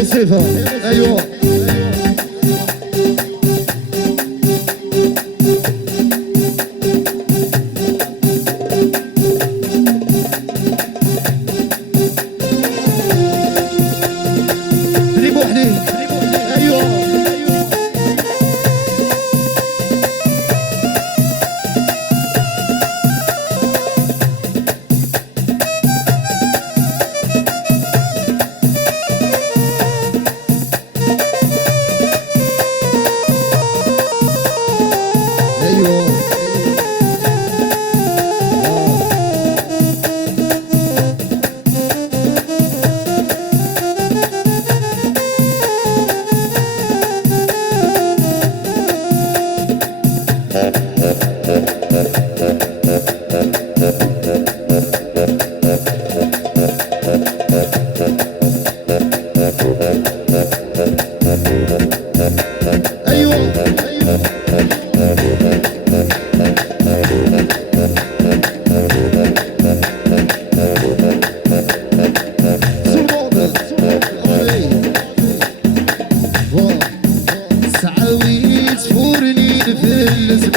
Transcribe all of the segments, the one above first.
وصيفة ايوه دري بوحدي ايوه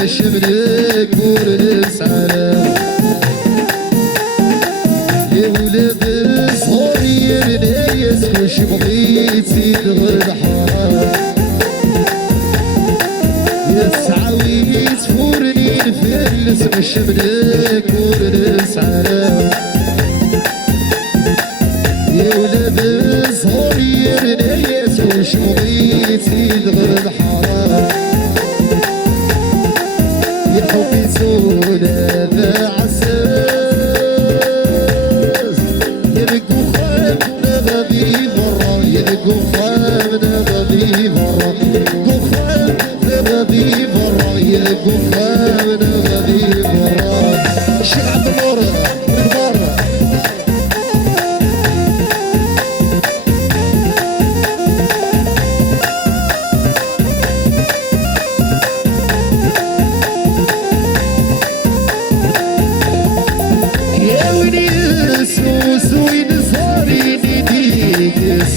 الشمرك ورنس على يا ولاد الصغير نايس وش بغيت سيد الحرام يا سعويت فورني نفلس الشمرك ورنس على يا ولاد الصغير نايس وش بغيت سيد الحرام حبي سونا ذا عساس يلقوا خامنا غادي برا يلقوا خامنا غادي برا يلقوا خامنا غادي برا يلقوا خامنا غادي برا الشيخ عبد النور من برا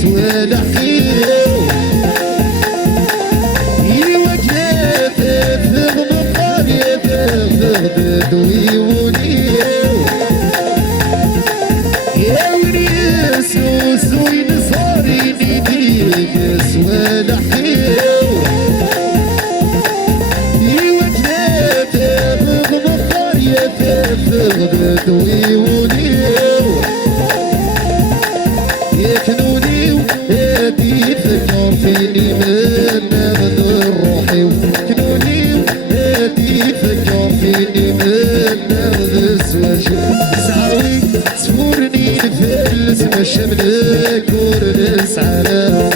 ولا خير يوجه تفغ مقالي تفغ بدوي ونيو يا ونيس وسوي نصاري نديكس ولا خير يوجه تفغ مقالي تفغ بدوي ونيو يكنوني وهادي تفكر فيني من نغد روحي كنوني وهادي تفكر فيني من نغد الزواج سعوي تفورني نفلس مش ملك ورنس على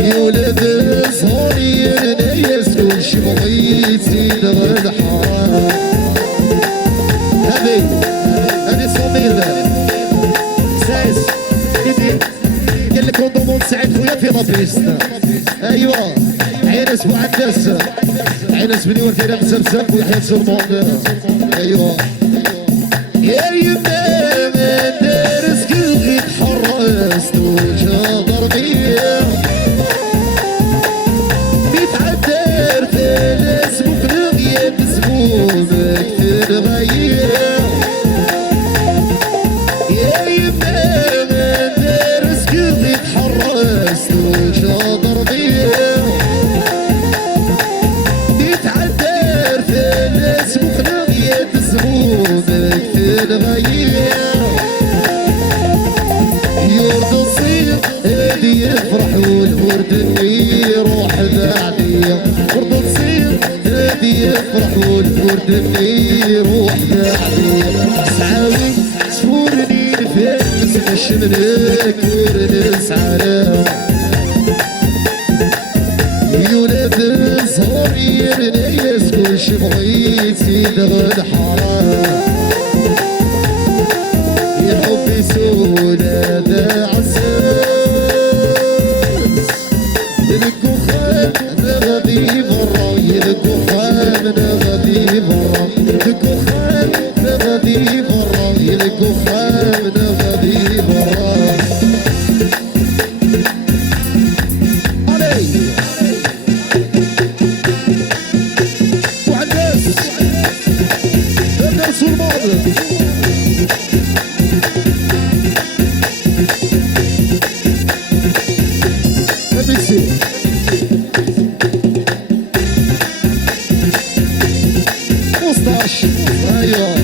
يا ولاد الصغير نايس وش بغيت سيد غد حرام هذه صميمة قال لك وضمون سعيد خويا في لابيستا ايوا عينس معدس عينس بني وثيرة مسبسب ويحيى سلمون ايوا يا يما من دارس كل غيت حرست وجه ضربية بيتعدر ثلاث مقلق يا بزبونك تنغير يا يما وشاطر بيه بيتعدر في الناس مقنعية زبونك تنغير يرد الصيف هادي يفرح والورد اللي يروح بعديه يرد الصيف هادي يفرح والورد اللي يروح بعديه سعاوي تفورني نفلس مش ملك ورنس على يولد الصغير نايس كلش بغيت سيد غد حرام يا حبي سونا ذا عساس يلقوا خامنا غادي برا يلقوا خامنا غادي برا يلقوا خامنا غادي برا يلقوا خامنا غادي برا 15 ايوه